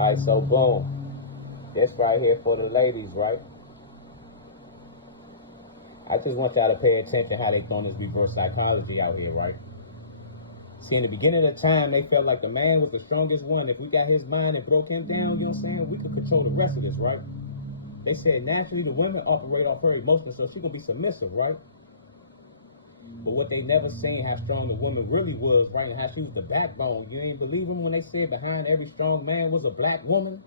Alright, so boom. This right here for the ladies, right? I just want y'all to pay attention how they throwing this reverse psychology out here, right? See, in the beginning of the time, they felt like the man was the strongest one. If we got his mind and broke him down, you know what I'm saying, we could control the rest of this, right? They said naturally the women operate off her emotions, so she gonna be submissive, right? But what they never seen how strong the woman really was, right, and how she was the backbone. You ain't believe them when they said behind every strong man was a black woman?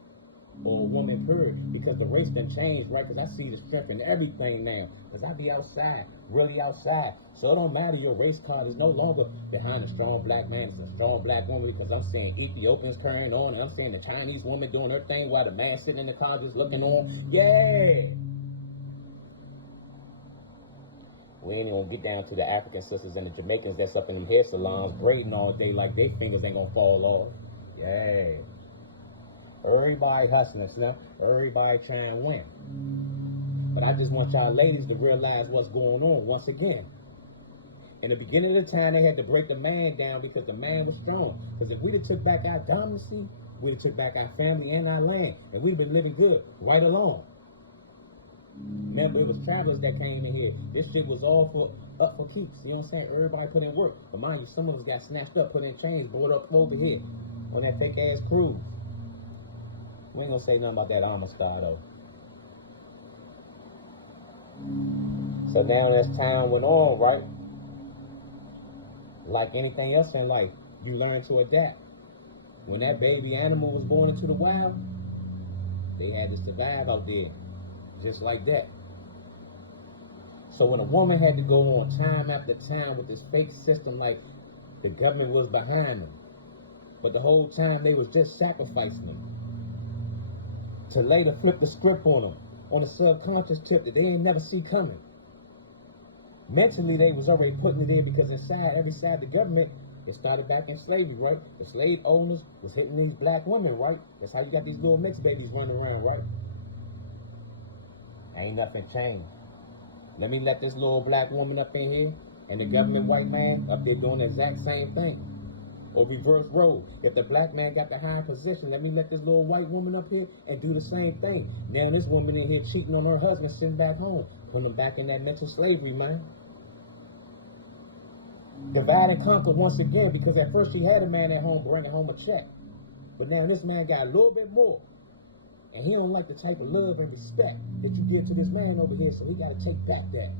Or a woman period, because the race done changed, right? Because I see the strength in everything now, because I be outside, really outside, so it don't matter. Your race card is no longer behind a strong black man, it's a strong black woman, because I'm seeing Ethiopians carrying on, and I'm seeing the Chinese woman doing her thing while the man sitting in the car just looking on. Yeah, we ain't gonna get down to the African sisters and the Jamaicans that's up in them hair salons braiding all day like their fingers ain't gonna fall off. Yeah. Everybody hustling, so everybody trying to win. But I just want y'all ladies to realize what's going on once again. In the beginning of the time, they had to break the man down because the man was strong. Because if we'd have took back our dominancy, we'd have took back our family and our land, and we'd have been living good right along. Remember, it was travelers that came in here. This shit was all up for keeps. You know what I'm saying? Everybody put in work. But mind you, some of us got snatched up, put in chains, brought up over here on that fake ass cruise. We ain't gonna say nothing about that armor star though. So now as time went on, right? Like anything else in life, you learn to adapt. When that baby animal was born into the wild, they had to survive out there, just like that. So when a woman had to go on time after time with this fake system, like the government was behind them, but the whole time they was just sacrificing them. To later flip the script on them, on a subconscious tip that they ain't never see coming. Mentally, they was already putting it in because inside, every side of the government, it started back in slavery, right? The slave owners was hitting these black women, right? That's how you got these little mixed babies running around, right? Ain't nothing changed. Let me let this little black woman up in here and the government white man up there doing the exact same thing. Or reverse role. If the black man got the higher position, let me let this little white woman up here and do the same thing. Now this woman in here cheating on her husband, sitting back home, putting them back in that mental slavery, man. Divide and conquer once again, because at first she had a man at home bringing home a check. But now this man got a little bit more. And he don't like the type of love and respect that you give to this man over here, so he got to take back that.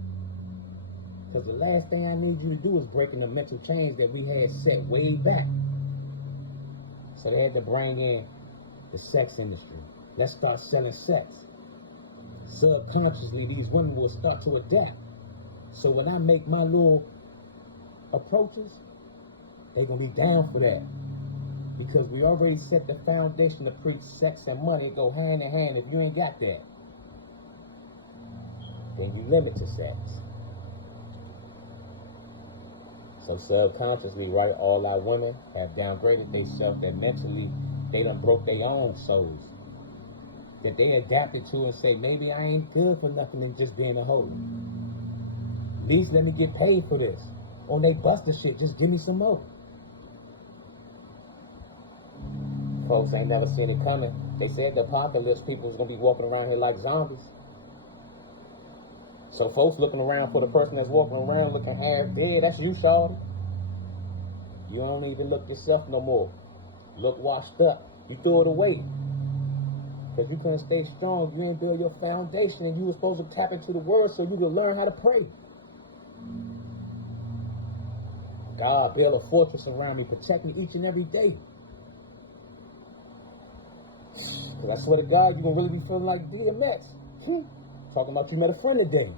Because the last thing I need you to do is breaking the mental chains that we had set way back. So they had to bring in the sex industry. Let's start selling sex. Subconsciously, these women will start to adapt. So when I make my little approaches, they're going to be down for that. Because we already set the foundation to preach sex and money go hand in hand. If you ain't got that, then you limit to sex. So subconsciously, right, all our women have downgraded themselves, that mentally they done broke their own souls. That they adapted to and say, maybe I ain't good for nothing than just being a hoe. At least let me get paid for this. Or they bust the shit, just give me some more. Folks ain't never seen it coming. They said the apocalypse people was gonna be walking around here like zombies. So folks looking around for the person that's walking around looking half dead, that's you, shawty. You don't even look yourself no more. Look washed up. You threw it away. Because you couldn't stay strong. You ain't build your foundation, and you were supposed to tap into the word so you could learn how to pray. God build a fortress around me, protect me each and every day. Because I swear to God, you're going to really be feeling like DMX. Talking about you met a friend today.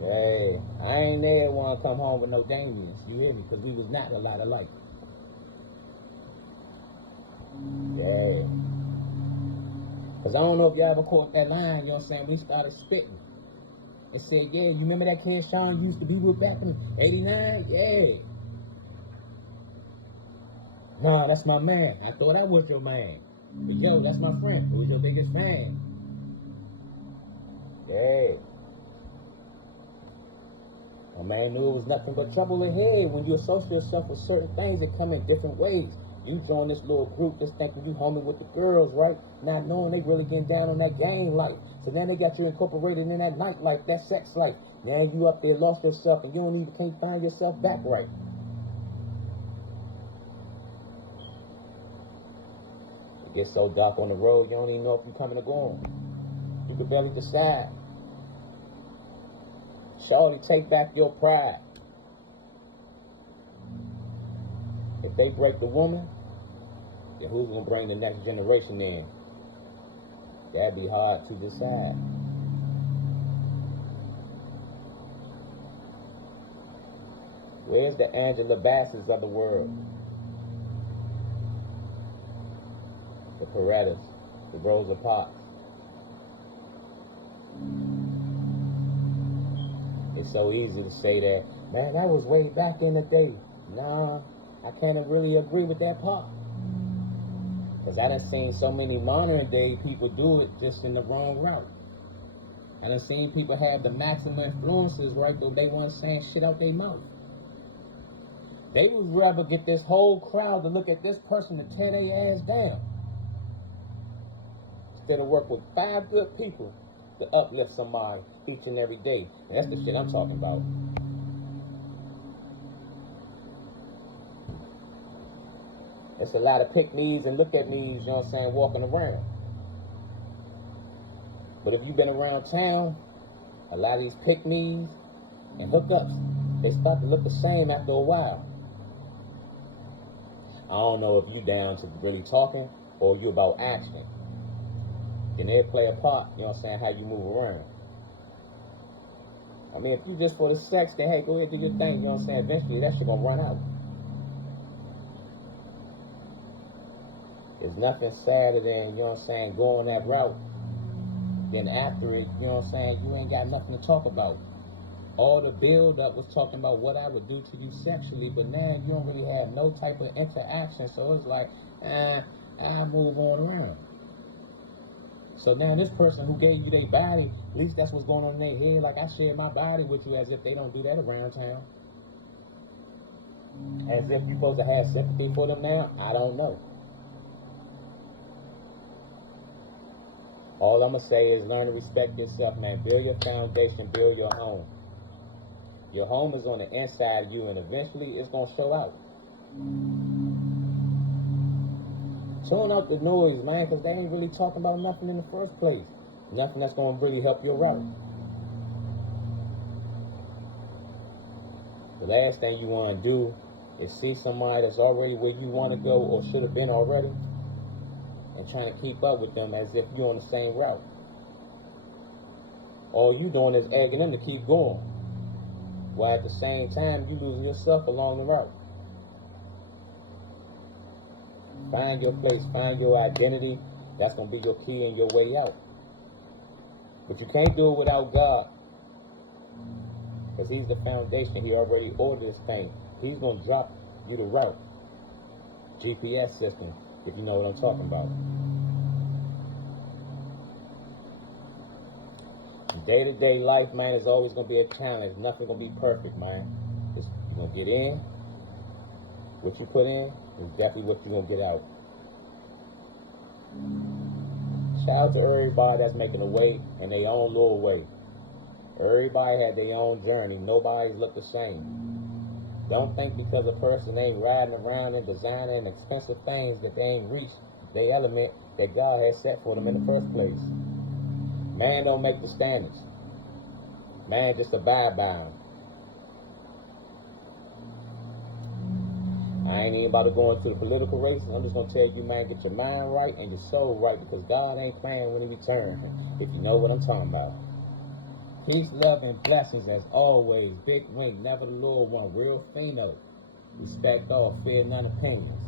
Hey, I ain't never want to come home with no Damians, you hear me? Because we was not a lot alike. Yeah. Because I don't know if you ever caught that line, you know what I'm saying? We started spitting. It said, yeah, you remember that kid Sean used to be with back in 89? Yeah. Nah, that's my man. I thought I was your man. But yo, that's my friend. Who's your biggest fan? Yeah. My man knew it was nothing but trouble ahead when you associate yourself with certain things that come in different ways. You join this little group just thinking you homing with the girls, right? Not knowing they really getting down on that gang life. So then they got you incorporated in that nightlife, that sex life. Now you up there lost yourself and you don't even can't find yourself back right. It gets so dark on the road you don't even know if you're coming or going. You can barely decide. Shorty, take back your pride. If they break the woman, then who's going to bring the next generation in? That'd be hard to decide. Where's the Angela Bassett's of the world? The Corettas, the Rosa Parks. It's so easy to say that, man, that was way back in the day. Nah, I can't really agree with that part. Because I done seen so many modern day people do it just in the wrong route. I done seen people have the maximum influences, right, though they weren't saying shit out their mouth. They would rather get this whole crowd to look at this person and tear their ass down, instead of work with 5 good people to uplift somebody each and every day. And that's the shit I'm talking about. There's a lot of pick me's and look at me's, you know what I'm saying, walking around. But if you've been around town, a lot of these pick me's and hookups, they start to look the same after a while. I don't know if you down to really talking or you about action. Then they play a part, you know what I'm saying, how you move around. I mean, if you just for the sex, then hey, go ahead, do your thing, you know what I'm saying, eventually that shit gonna run out. There's nothing sadder than, you know what I'm saying, going that route. Then after it, you know what I'm saying, you ain't got nothing to talk about. All the build-up was talking about what I would do to you sexually, but now you don't really have no type of interaction, so it's like, I move on around. So now this person who gave you their body, at least that's what's going on in their head, like I share my body with you, as if they don't do that around town. As if you're supposed to have sympathy for them now, I don't know. All I'm going to say is learn to respect yourself, man. Build your foundation, build your home. Your home is on the inside of you, and eventually it's going to show out. Tune out the noise, man, because they ain't really talking about nothing in the first place. Nothing that's going to really help your route. The last thing you want to do is see somebody that's already where you want to go or should have been already, and trying to keep up with them as if you're on the same route. All you doing is egging them to keep going, while at the same time you losing yourself along the route. Find your place, find your identity. That's going to be your key and your way out. But you can't do it without God, because He's the foundation. He already ordered this thing. He's going to drop you the route. GPS system, if you know what I'm talking about. Day-to-day life, man, is always going to be a challenge. Nothing going to be perfect, man. You're going to get in. What you put in is definitely what you're going to get out. Shout out to everybody that's making a way in their own little way. Everybody had their own journey. Nobody's look the same. Don't think because a person ain't riding around and designing expensive things that they ain't reached their element that God has set for them in the first place. Man don't make the standards. Man just abide by them. I ain't even about to go into the political race. I'm just going to tell you, man, get your mind right and your soul right, because God ain't playing when He returns, if you know what I'm talking about. Peace, love, and blessings as always. Big Wink, never the little one, real Fino. Respect all, fear none opinions.